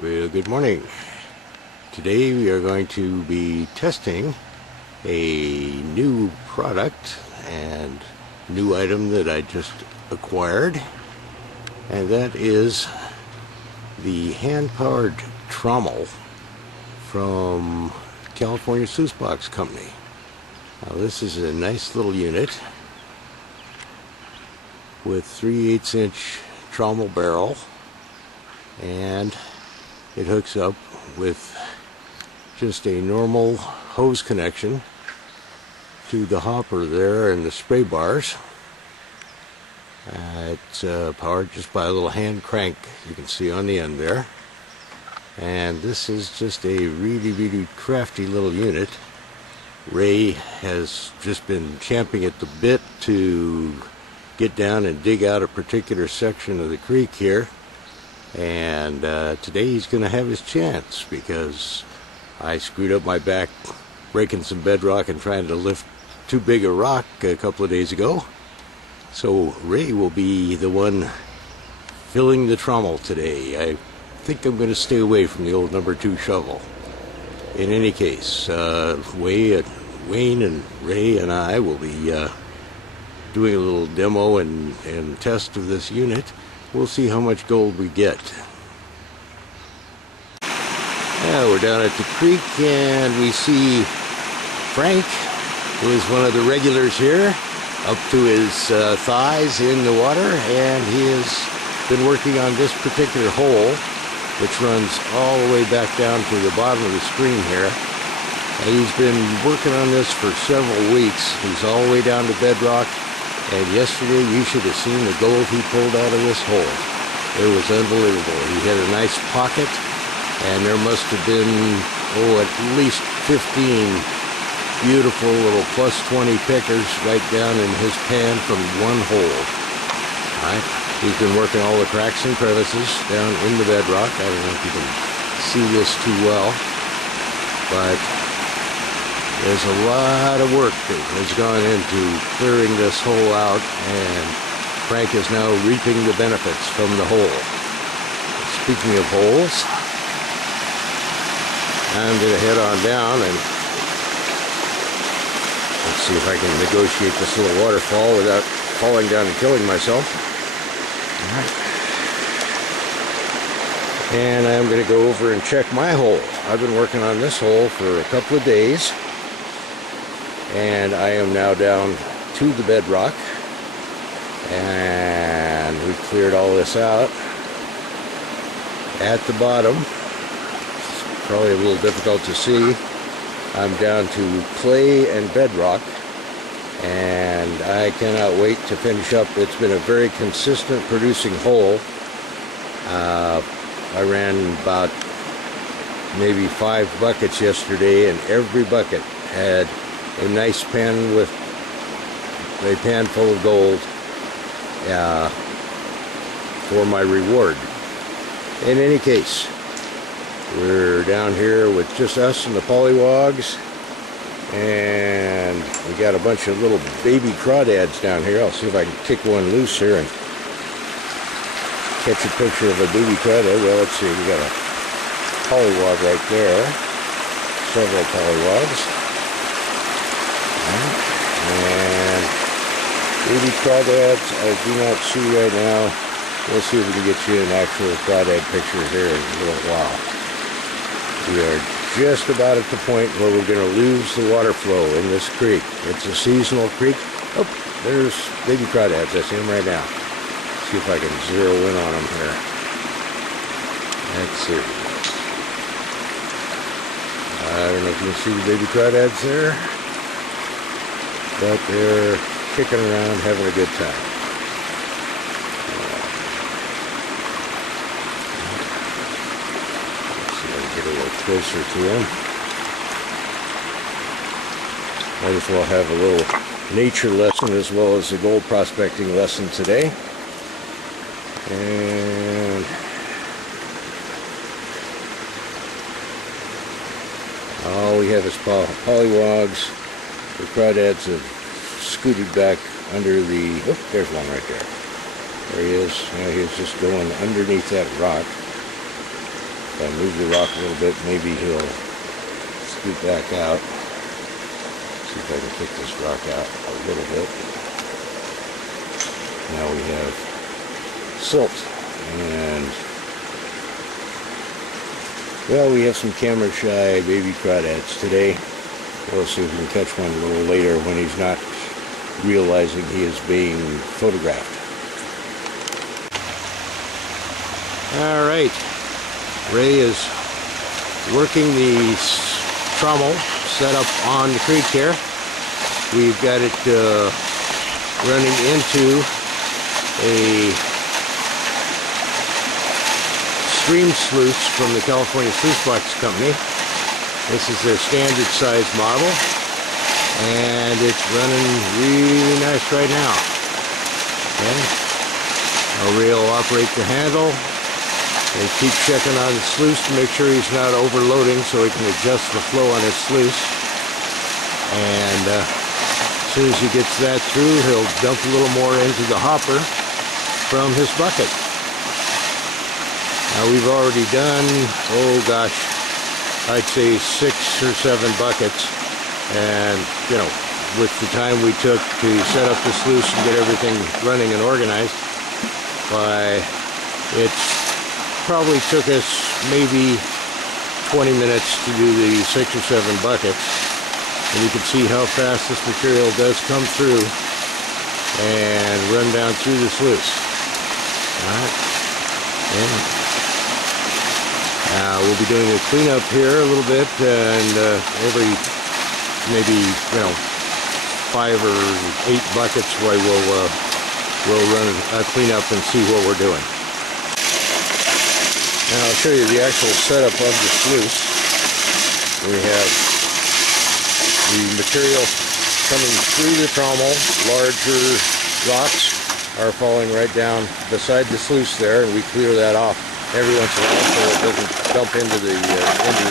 Well, good morning. Today we are going to be testing a new product and new item that I just acquired, and that is the hand-powered Trommel from California Sluice Box Company. Now this is a nice little unit with 3/8" trommel barrel, and it hooks up with just a normal hose connection to the hopper there and the spray bars. It's powered just by a little hand crank you can see on the end there. And this is just a really crafty little unit. Ray has just been champing at the bit to get down and dig out a particular section of the creek here. And today he's going to have his chance, because I screwed up my back breaking some bedrock and trying to lift too big a rock a couple of days ago. So Ray will be the one filling the trommel today. I think I'm going to stay away from the old number 2 shovel. In any case, Wayne and Ray and I will be doing a little demo and test of this unit. We'll see how much gold we get. Yeah, we're down at the creek and we see Frank, who is one of the regulars here, up to his thighs in the water, and he has been working on this particular hole, which runs all the way back down to the bottom of the stream here. And he's been working on this for several weeks. He's all the way down to bedrock. And yesterday, you should have seen the gold he pulled out of this hole. It was unbelievable. He had a nice pocket, and there must have been, at least 15 beautiful little +20 pickers right down in his pan from one hole. All right. He's been working all the cracks and crevices down in the bedrock. I don't know if you can see this too well, but there's a lot of work that has gone into clearing this hole out, and Frank is now reaping the benefits from the hole. Speaking of holes, I'm going to head on down and let's see if I can negotiate this little waterfall without falling down and killing myself. All right. And I'm going to go over and check my hole. I've been working on this hole for a couple of days, and I am now down to the bedrock, and we cleared all this out. At the bottom, it's probably a little difficult to see, I'm down to clay and bedrock, and I cannot wait to finish up. It's been a very consistent producing hole. I ran about maybe 5 buckets yesterday, and every bucket had a nice pan with a pan full of gold for my reward. In any case, we're down here with just us and the pollywogs, and we got a bunch of little baby crawdads down here. I'll see if I can kick one loose here and catch a picture of a baby crawdad. Well, let's see, we got a pollywog right there, several pollywogs. And baby crawdads I do not see right now. We'll see if we can get you an actual crawdad picture here in a little while. We are just about at the point where we're going to lose the water flow in this creek. It's a seasonal creek. Oh, there's baby crawdads. I see them right now. See if I can zero in on them here. Let's see. I don't know if you can see the baby crawdads there, but they're kicking around, having a good time. Let's see if I can get a little closer to them. Might as well have a little nature lesson as well as a gold prospecting lesson today. And all we have is pollywogs. The crawdads have scooted back under the... Oh, there's one right there. There he is. Now he's just going underneath that rock. If I move the rock a little bit, maybe he'll scoot back out. See if I can kick this rock out a little bit. Now we have silt, and well, we have some camera shy baby crawdads today. We'll see if we can catch one a little later when he's not realizing he is being photographed. All right, Ray is working the trommel set up on the creek here. We've got it running into a stream sluice from the California Sluice Box Company. This is their standard size model, and it's running really nice right now. Okay, Ray will operate the handle and keep checking on the sluice to make sure he's not overloading, so he can adjust the flow on his sluice. And as soon as he gets that through, he'll dump a little more into the hopper from his bucket. Now we've already done, oh gosh, I'd say 6 or 7 buckets, and you know, with the time we took to set up the sluice and get everything running and organized, it probably took us maybe 20 minutes to do the 6 or 7 buckets, and you can see how fast this material does come through and run down through the sluice. All right, and we'll be doing a cleanup here a little bit, and every maybe 5 or 8 buckets, we'll run a cleanup and see what we're doing. Now I'll show you the actual setup of the sluice. We have the material coming through the trommel. Larger rocks are falling right down beside the sluice there, and we clear that off every once in a while so it doesn't dump into the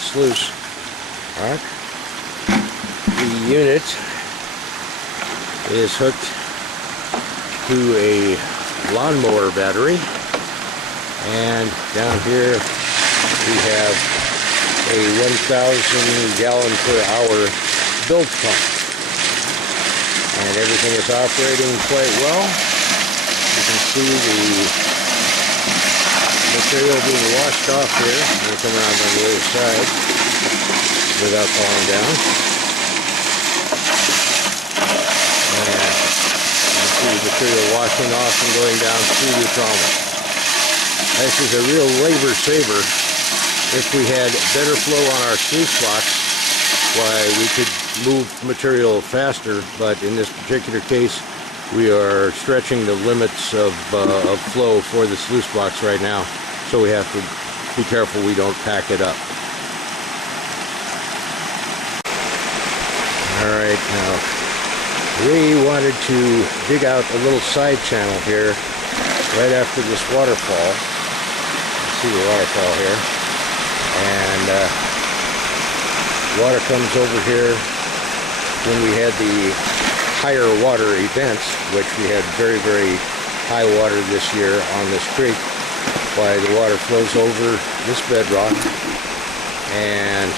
sluice. All right. The unit is hooked to a lawnmower battery, and down here we have a 1,000 gallon per hour bilge pump, and everything is operating quite well. You can see the material being washed off here. We'll come around on the other side without falling down. And you can see the material washing off and going down through the trommel. This is a real labor saver. If we had better flow on our sluice box, why, we could move material faster, but in this particular case, we are stretching the limits of flow for the sluice box right now, so we have to be careful we don't pack it up. Alright, now we wanted to dig out a little side channel here right after this waterfall. See the waterfall here, and water comes over here when we had the higher water events, which we had very, very high water this year on this creek. Why, the water flows over this bedrock, and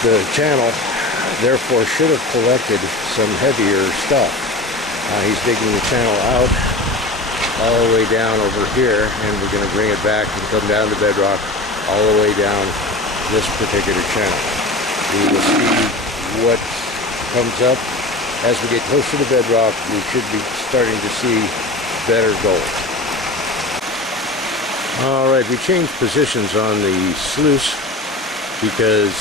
the channel therefore should have collected some heavier stuff. He's digging the channel out all the way down over here, and we're going to bring it back and come down to bedrock all the way down this particular channel. We will see what comes up. As we get closer to bedrock, we should be starting to see better gold. Alright, we changed positions on the sluice because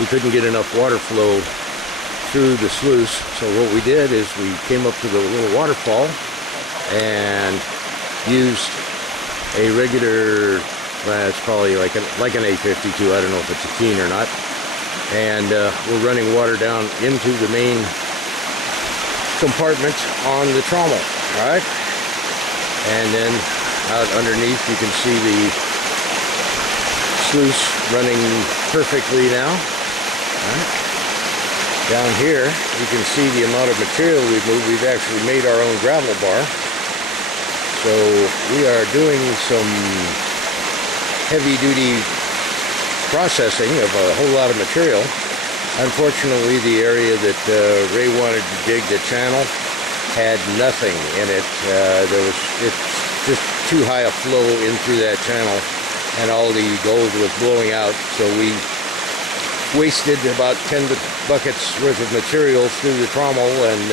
we couldn't get enough water flow through the sluice. So what we did is we came up to the little waterfall and used a regular, it's probably like an A52, I don't know if it's a Keen or not, and we're running water down into the main compartment on the trommel. All right, and then out underneath you can see the sluice running perfectly now. All right. Down here you can see the amount of material we've moved. We've actually made our own gravel bar, so we are doing some heavy-duty processing of a whole lot of material. Unfortunately, the area that Ray wanted to dig, the channel, had nothing in it. It's just too high a flow in through that channel, and all the gold was blowing out, so we wasted about 10 buckets worth of material through the trommel and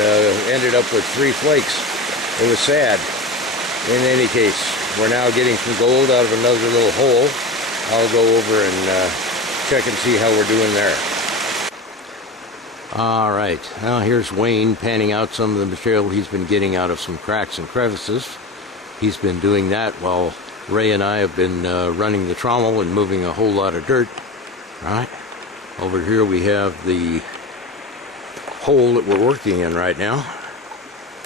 ended up with 3 flakes. It was sad. In any case, we're now getting some gold out of another little hole. I'll go over and check and see how we're doing there. All right, now here's Wayne panning out some of the material he's been getting out of some cracks and crevices. He's been doing that while Ray and I have been running the trommel and moving a whole lot of dirt. Right over here we have the hole that we're working in right now,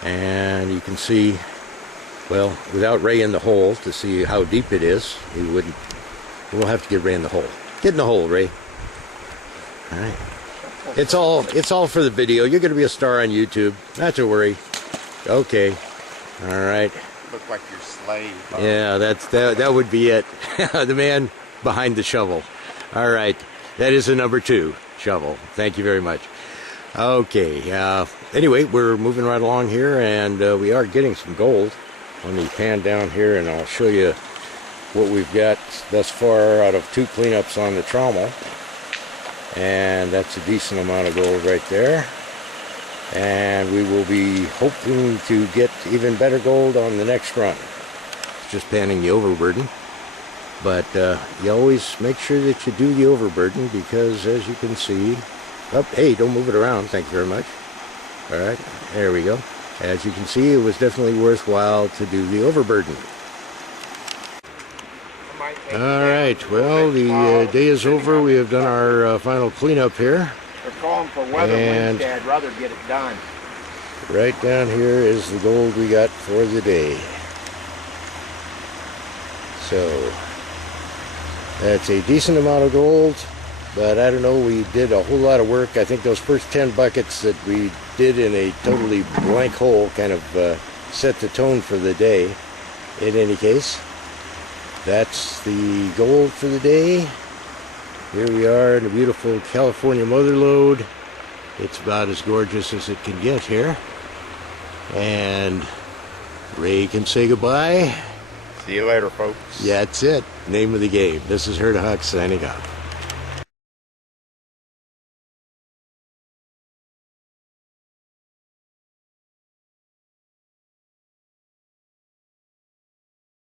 and you can see, well, without Ray in the hole to see how deep it is, we'll have to get Ray in the hole. Get in the hole, Ray. All right. It's all for the video. You're going to be a star on YouTube. Not to worry. Okay. All right. Look like your slave. Yeah, that would be it. The man behind the shovel. All right. That is the number 2 shovel. Thank you very much. Okay. Anyway, we're moving right along here, and we are getting some gold. Let me pan down here, and I'll show you what we've got thus far out of 2 cleanups on the trommel. And that's a decent amount of gold right there. And we will be hoping to get even better gold on the next run. It's just panning the overburden. But you always make sure that you do the overburden, because as you can see, hey, don't move it around, thank you very much. All right, there we go. As you can see, it was definitely worthwhile to do the overburden. All right, well, the day is over. We have done our final cleanup here. They're calling for weather Wednesday. I'd rather get it done. Right down here is the gold we got for the day. So that's a decent amount of gold, but I don't know, we did a whole lot of work. I think those first 10 buckets that we did in a totally blank hole kind of set the tone for the day. In any case, that's the gold for the day. Here we are in the beautiful California mother lode. It's about as gorgeous as it can get here. And Ray can say goodbye. See you later, folks. Yeah, that's it. Name of the game. This is Herda Huck signing off.